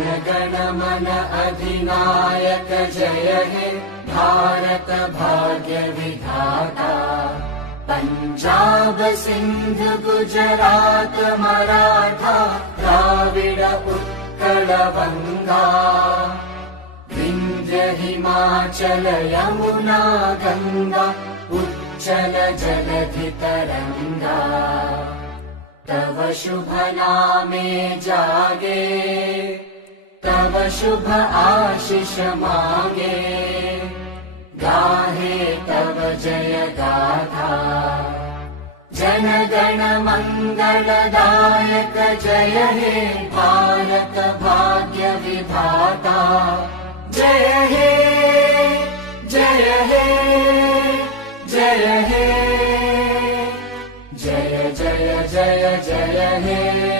गण मन अधिनायक जय हे भारत भाग्य विधाता। पंजाब सिंध गुजरात मराठा द्राविड उत्कल बंगा। विंध्य हिमाचल यमुना गंगा उच्चल जलधि तरंगा। तव शुभ नामे जागे तव शुभ आशीष मांगे। गाहे तव जय गाथा जन गण मंगलदायक जय हे भारत भाग्य विधाता। जय हे जय हे जय हे जय जय जय जय हे।